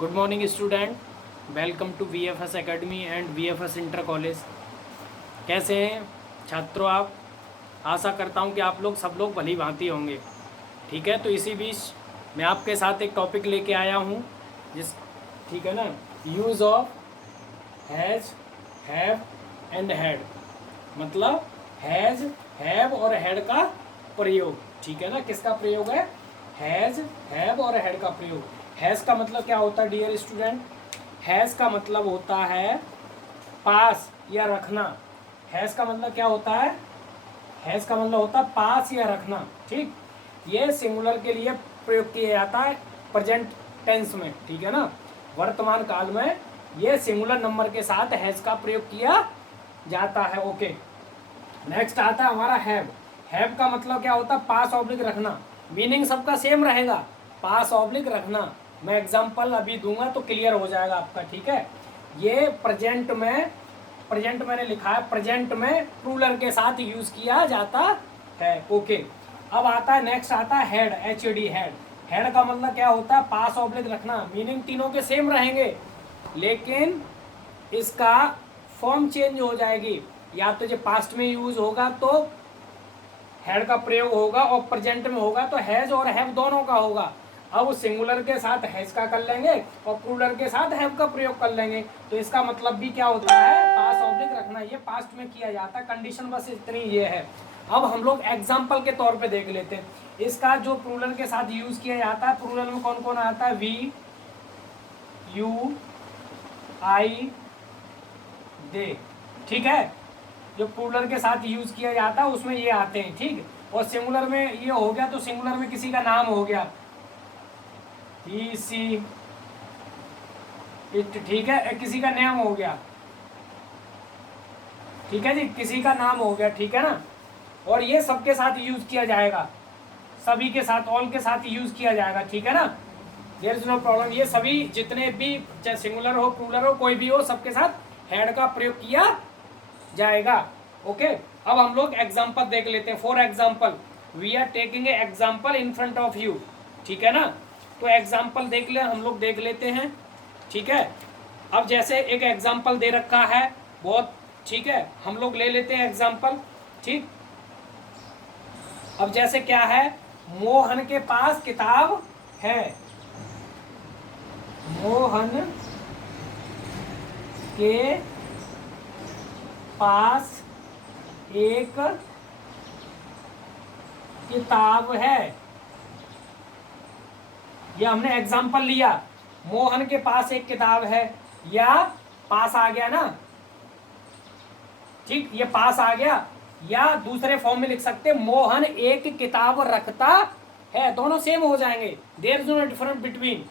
Good morning student, welcome to VFS academy and VFS inter college. कैसे हैं छात्रों आप? आशा करता हूं कि आप लोग सब लोग भली भांति होंगे। ठीक है, तो इसी बीच मैं आपके साथ एक टॉपिक लेके आया हूं जिस ठीक है ना, use of has, have and had. मतलब हैज़, हैव और हैड का प्रयोग। ठीक है ना, किसका प्रयोग है? हैज़, हैव और हैड का प्रयोग। हैज़ का मतलब क्या होता है डियर स्टूडेंट? हैज़ का मतलब होता है पास या रखना। हैज़ का मतलब क्या होता है? हैज़ का मतलब होता है पास या रखना। ठीक, ये सिंगुलर के लिए प्रयोग किया जाता है प्रेजेंट टेंस में। ठीक है ना, वर्तमान काल में ये सिंगुलर नंबर के साथ हैज़ का प्रयोग किया जाता है। ओके, नेक्स्ट आता है हमारा हैव। हैव का मतलब क्या होता है? पास ऑब्लिक रखना। मीनिंग सबका सेम रहेगा, पास ऑब्लिक रखना। मैं एग्जांपल अभी दूंगा तो क्लियर हो जाएगा आपका। ठीक है, ये प्रेजेंट मैंने लिखा है, प्रेजेंट में प्लूरल के साथ यूज किया जाता है। ओके, अब आता है नेक्स्ट आता है हेड, HED, हेड। हेड का मतलब क्या होता है? पास ऑब्लिक रखना। मीनिंग तीनों के सेम रहेंगे, लेकिन इसका फॉर्म चेंज हो जाएगी। या तो जो पास्ट में यूज होगा तो हैड का प्रयोग होगा, और प्रेजेंट में होगा तो हैज और हैव दोनों का होगा। अब सिंगुलर के साथ हैज का कर लेंगे और प्लूरल के साथ हैव का प्रयोग कर लेंगे, तो इसका मतलब भी क्या होता है? पास ऑब्लिक रखना। ये पास्ट में किया जाता है, कंडीशन बस इतनी ये है। अब हम लोग एग्जाम्पल के तौर पे देख लेते हैं इसका। जो प्लूरल के साथ यूज किया जाता है, प्लूरल में कौन कौन आता है? वी, यू, आई, दे। ठीक है, जो प्लूरल के साथ यूज किया जाता है उसमें ये आते हैं। ठीक, और सिंगुलर में ये हो गया तो सिंगुलर में किसी का नाम हो गया, ही, सी, इट। ठीक है, किसी का नेम हो गया। ठीक है जी, किसी का नाम हो गया। ठीक है ना, और ये सबके साथ यूज किया जाएगा, सभी के साथ, ऑल के साथ यूज किया जाएगा। ठीक है ना, देयर इज नो प्रॉब्लम। ये सभी जितने भी, चाहे सिंगुलर हो प्लूरल हो कोई भी हो, सबके साथ हैड का प्रयोग किया जाएगा। ओके, अब हम लोग एग्जाम्पल देख लेते हैं। For example, we are taking a example in front of you. ठीक है ना, तो एग्जाम्पल देख ले, हम लोग देख लेते हैं। ठीक है, अब जैसे एक एग्जाम्पल दे रखा है बहुत, ठीक है, हम लोग ले लेते हैं एग्जाम्पल। ठीक, अब जैसे क्या है? मोहन के पास किताब है। मोहन के पास एक किताब है। ये हमने एग्जाम्पल लिया, मोहन के पास एक किताब है, या पास आ गया ना। ठीक, ये पास आ गया, या दूसरे फॉर्म में लिख सकते मोहन एक किताब रखता है। दोनों सेम हो जाएंगे, there is no difference between.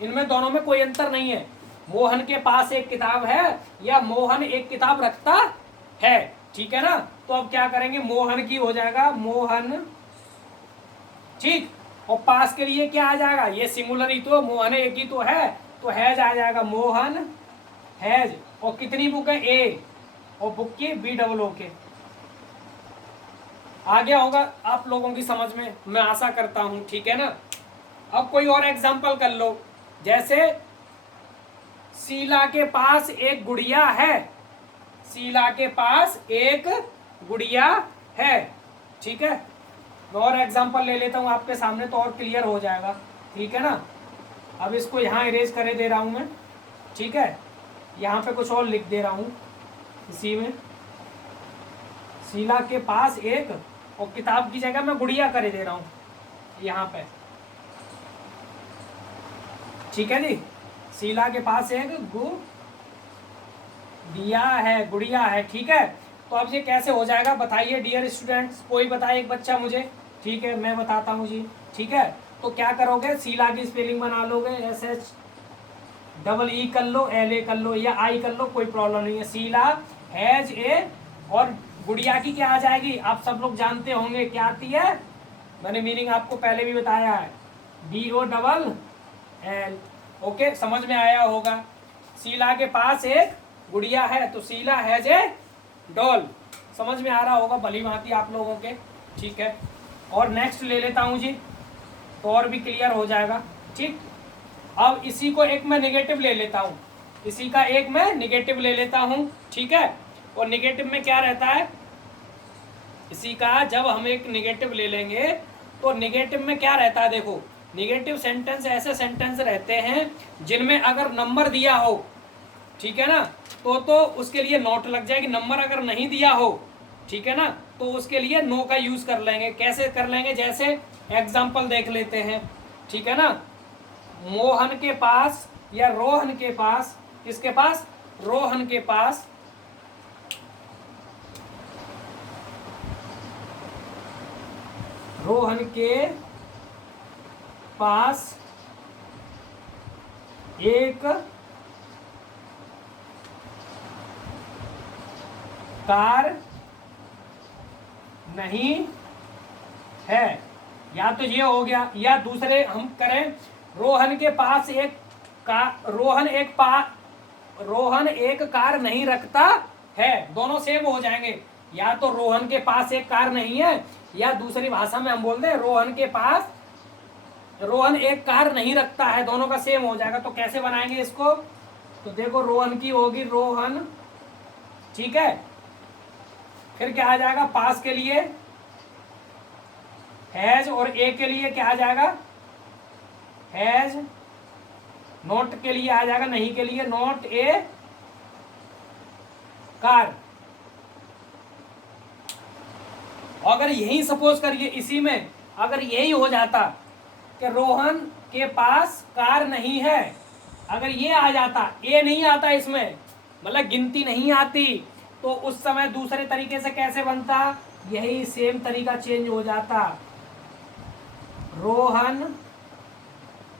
इनमें दोनों में कोई अंतर नहीं है। मोहन के पास एक किताब है या मोहन एक किताब रखता है। ठीक है ना, तो अब क्या करेंगे? मोहन की हो जाएगा मोहन। ठीक, और पास के लिए क्या आ जाएगा? ये सिंगुलर ही तो, मोहन एक ही तो है, तो हैज आ जाएगा, मोहन हैज। और कितनी बुक है? ए, और बुक की BOO के। आ गया होगा आप लोगों की समझ में, मैं आशा करता हूं। ठीक है ना, अब कोई और एग्जांपल कर लो। जैसे शीला के पास एक गुड़िया है। शीला के पास एक गुड़िया है। ठीक है, मैं और एग्जांपल ले लेता हूं आपके सामने तो और क्लियर हो जाएगा। ठीक है ना, अब इसको यहाँ इरेज करे दे रहा हूं मैं। ठीक है, यहाँ पे कुछ और लिख दे रहा हूं इसी में। शीला के पास एक, और किताब की जगह मैं गुड़िया करे दे रहा हूं यहाँ पे। ठीक है जी, शीला के पास एक गुड़िया है। ठीक है, तो अब ये कैसे हो जाएगा बताइए डियर स्टूडेंट्स, कोई बताए एक बच्चा मुझे। ठीक है, मैं बताता हूँ जी। ठीक है, तो क्या करोगे? शीला की स्पेलिंग बना लोगे, SHEE कर लो, LA कर लो, या I कर लो, कोई प्रॉब्लम नहीं है। शीला हैज ए, और गुड़िया की क्या आ जाएगी? आप सब लोग जानते होंगे क्या आती है, मैंने मीनिंग आपको पहले भी बताया है, BOLL। ओके, समझ में आया होगा। शीला के पास एक गुड़िया है, तो शीला हैज ए डॉल। समझ में आ रहा होगा भली भांति आप लोगों के। ठीक है, और नेक्स्ट ले लेता हूं जी, तो और भी क्लियर हो जाएगा। ठीक, अब इसी को एक मैं निगेटिव ले लेता हूँ, इसी का एक मैं निगेटिव ले लेता हूँ, ठीक है। और निगेटिव में क्या रहता है, इसी का जब हम एक निगेटिव ले लेंगे तो निगेटिव में क्या रहता है, देखो निगेटिव सेंटेंस ऐसे सेंटेंस रहते हैं जिनमें अगर नंबर दिया हो, ठीक है ना, तो उसके लिए नोट लग जाएगी। नंबर अगर नहीं दिया हो, ठीक है ना, तो उसके लिए नो का यूज कर लेंगे। कैसे कर लेंगे, जैसे एग्जाम्पल देख लेते हैं, ठीक है ना। मोहन के पास या रोहन के पास, किसके पास, रोहन के पास रोहन के पास एक कार नहीं है, या तो ये हो गया, या दूसरे हम करें, रोहन के पास एक कार, रोहन एक कार नहीं रखता है, दोनों सेम हो जाएंगे। या तो रोहन के पास एक कार नहीं है, या दूसरी भाषा में हम बोल दें रोहन एक कार नहीं रखता है, दोनों का सेम हो जाएगा। तो कैसे बनाएंगे इसको, तो देखो रोहन की होगी रोहन, ठीक है, फिर क्या आ जाएगा, पास के लिए हैज, और ए के लिए क्या आ जाएगा, हैज, नोट के लिए आ जाएगा, नहीं के लिए नोट ए कार। अगर यही सपोज करिए, इसी में अगर यही हो जाता कि रोहन के पास कार नहीं है, अगर ये आ जाता, ए नहीं आता इसमें, मतलब गिनती नहीं आती, तो उस समय दूसरे तरीके से कैसे बनता, यही सेम तरीका चेंज हो जाता, रोहन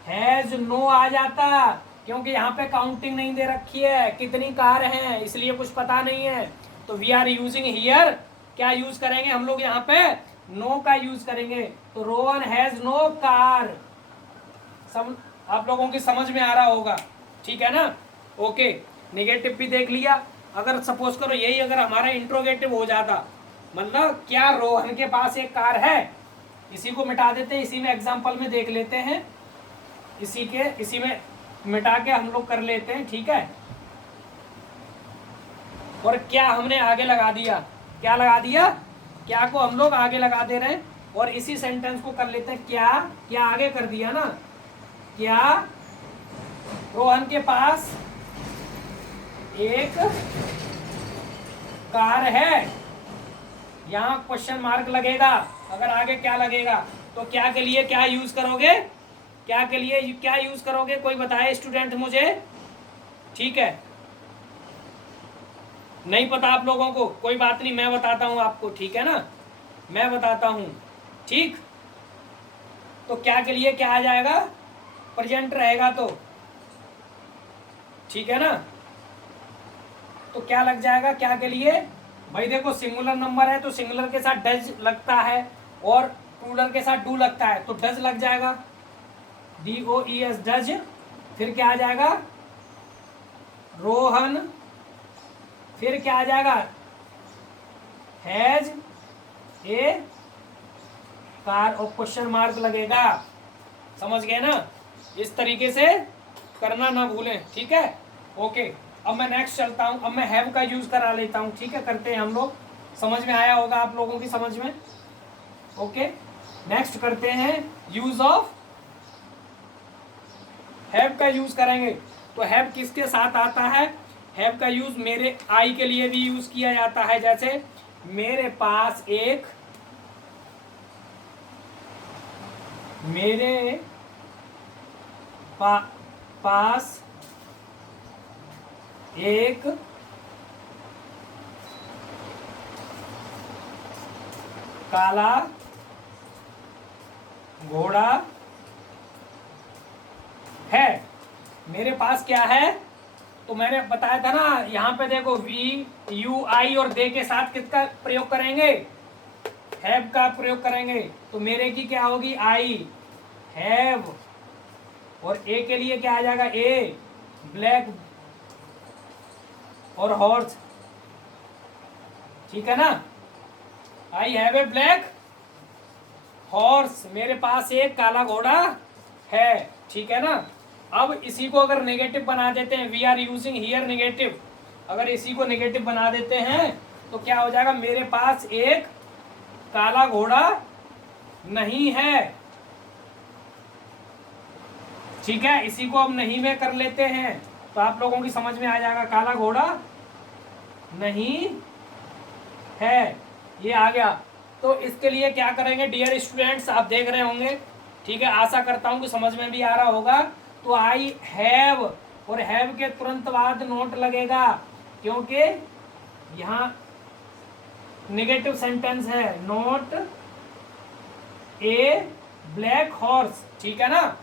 हैज नो आ जाता, क्योंकि यहाँ पे काउंटिंग नहीं दे रखी है कितनी कार हैं, इसलिए कुछ पता नहीं है। तो वी आर यूजिंग हियर, क्या यूज करेंगे हम लोग यहाँ पे, नो का यूज करेंगे। तो रोहन हैज नो कार, सब आप लोगों की समझ में आ रहा होगा, ठीक है ना। ओके, नेगेटिव भी देख लिया। अगर सपोज करो यही अगर हमारा इंट्रोगेटिव हो जाता, मतलब क्या रोहन के पास एक कार है, इसी को मिटा देते हैं, इसी में एग्जाम्पल में देख लेते हैं, इसी में मिटा के हम लोग कर लेते हैं, ठीक है। और क्या हमने आगे लगा दिया, क्या लगा दिया, क्या को हम लोग आगे लगा दे रहे हैं, और इसी सेंटेंस को कर लेते हैं, क्या आगे कर दिया ना, क्या रोहन के पास एक कार है, यहाँ क्वेश्चन मार्क लगेगा। अगर आगे क्या लगेगा, तो क्या के लिए क्या यूज करोगे, क्या के लिए क्या यूज करोगे, कोई बताए स्टूडेंट मुझे, ठीक है। नहीं पता आप लोगों को, कोई बात नहीं, मैं बताता हूं आपको, ठीक है ना, मैं बताता हूं, ठीक। तो क्या के लिए क्या आ जाएगा, प्रेजेंट रहेगा, तो ठीक है ना। तो क्या लग जाएगा क्या के लिए, भाई देखो सिंगुलर नंबर है तो सिंगुलर के साथ डज लगता है, और प्लूरल के साथ डू लगता है, तो डज लग जाएगा, DOES डज। फिर क्या आ जाएगा, रोहन, फिर क्या आ जाएगा, हैज ए कार, और क्वेश्चन मार्क लगेगा, समझ गए ना। इस तरीके से करना ना भूलें, ठीक है। ओके, अब मैं नेक्स्ट चलता हूं, अब मैं हैव का यूज करा लेता हूं, ठीक है, करते हैं हम लोग, समझ में आया होगा आप लोगों की समझ में। ओके, नेक्स्ट करते हैं यूज ऑफ हैव का यूज करेंगे। तो हैव किसके साथ आता है, हैव का यूज मेरे आई के लिए भी यूज किया जाता है, जैसे मेरे पास एक, मेरे पास एक काला घोड़ा है, मेरे पास क्या है, तो मैंने बताया था ना, यहाँ पे देखो वी यू आई और दे के साथ किसका प्रयोग करेंगे, हैव का प्रयोग करेंगे। तो मेरे की क्या होगी, आई हैव, और ए के लिए क्या आ जाएगा, ए ब्लैक और हॉर्स, ठीक है ना। I have a black horse, मेरे पास एक काला घोड़ा है, ठीक है ना। अब इसी को अगर नेगेटिव बना देते हैं, we are using here negative, अगर इसी को नेगेटिव बना देते हैं तो क्या हो जाएगा, मेरे पास एक काला घोड़ा नहीं है। ठीक है, इसी को अब नहीं में कर लेते हैं तो आप लोगों की समझ में आ जाएगा, काला घोड़ा नहीं है, ये आ गया। तो इसके लिए क्या करेंगे डियर स्टूडेंट्स, आप देख रहे होंगे, ठीक है, आशा करता हूं कि समझ में भी आ रहा होगा। तो आई हैव, और हैव के तुरंत बाद नोट लगेगा, क्योंकि यहाँ नेगेटिव सेंटेंस है, नोट ए ब्लैक हॉर्स। ठीक है ना,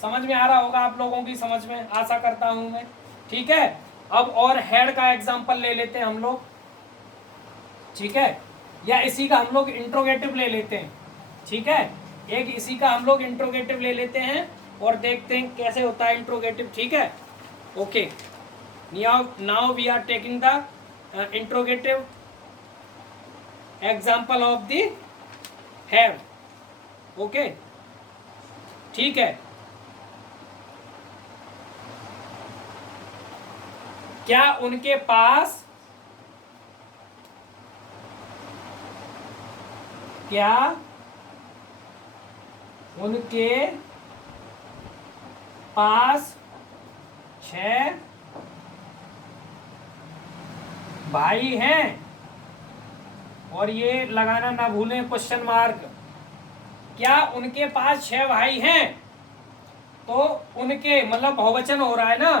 समझ में आ रहा होगा आप लोगों की समझ में, आशा करता हूं मैं। ठीक है, अब और हेड का एग्जांपल ले लेते हैं हम लोग। ठीक है, या इसी का हम लोग इंट्रोगेटिव ले लेते हैं। ठीक है, एक इसी का हम लोग इंट्रोगेटिव ले लेते हैं और देखते हैं कैसे होता है इंट्रोगेटिव। ठीक है, okay, now we are taking the interrogative example of the have. Okay, ठीक है, क्या उनके पास, क्या उनके पास 6 भाई हैं, और ये लगाना ना भूलें क्वेश्चन मार्क। क्या उनके पास 6 भाई हैं, तो उनके मतलब बहुवचन हो रहा है ना,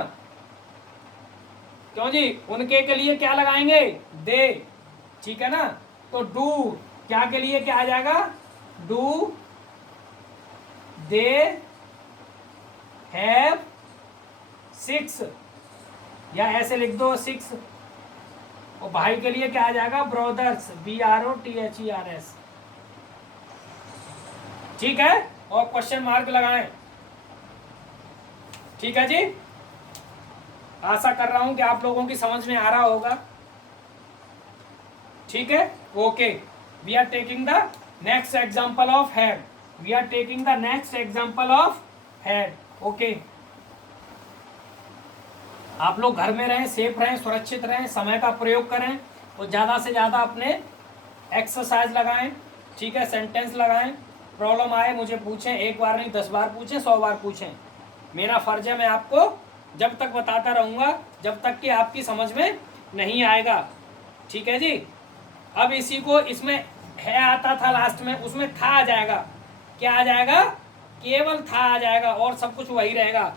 क्यों जी, उनके के लिए क्या लगाएंगे, दे। ठीक है ना, तो डू क्या के लिए क्या आ जाएगा, डू दे हैव 6, या ऐसे लिख दो 6। और भाई के लिए क्या आ जाएगा, ब्रदर्स, BROTHERS। ठीक है, और क्वेश्चन मार्क लगाएं। ठीक है जी, आशा कर रहा हूं कि आप लोगों की समझ में आ रहा होगा। ठीक है, okay, we are taking the next example of had, we are taking the next example of had. Okay, आप लोग घर में रहें, सेफ रहें, सुरक्षित रहें, समय का प्रयोग करें और ज़्यादा से ज़्यादा अपने एक्सरसाइज लगाएं। ठीक है, सेंटेंस लगाएं, प्रॉब्लम आए मुझे पूछें, 1 बार नहीं 10 बार पूछें, 100 बार पूछें, मेरा फर्ज है, मैं आपको जब तक बताता रहूँगा जब तक कि आपकी समझ में नहीं आएगा। ठीक है जी, अब इसी को, इसमें है आता था लास्ट में, उसमें था आ जाएगा, क्या आ जाएगा, केवल था आ जाएगा और सब कुछ वही रहेगा।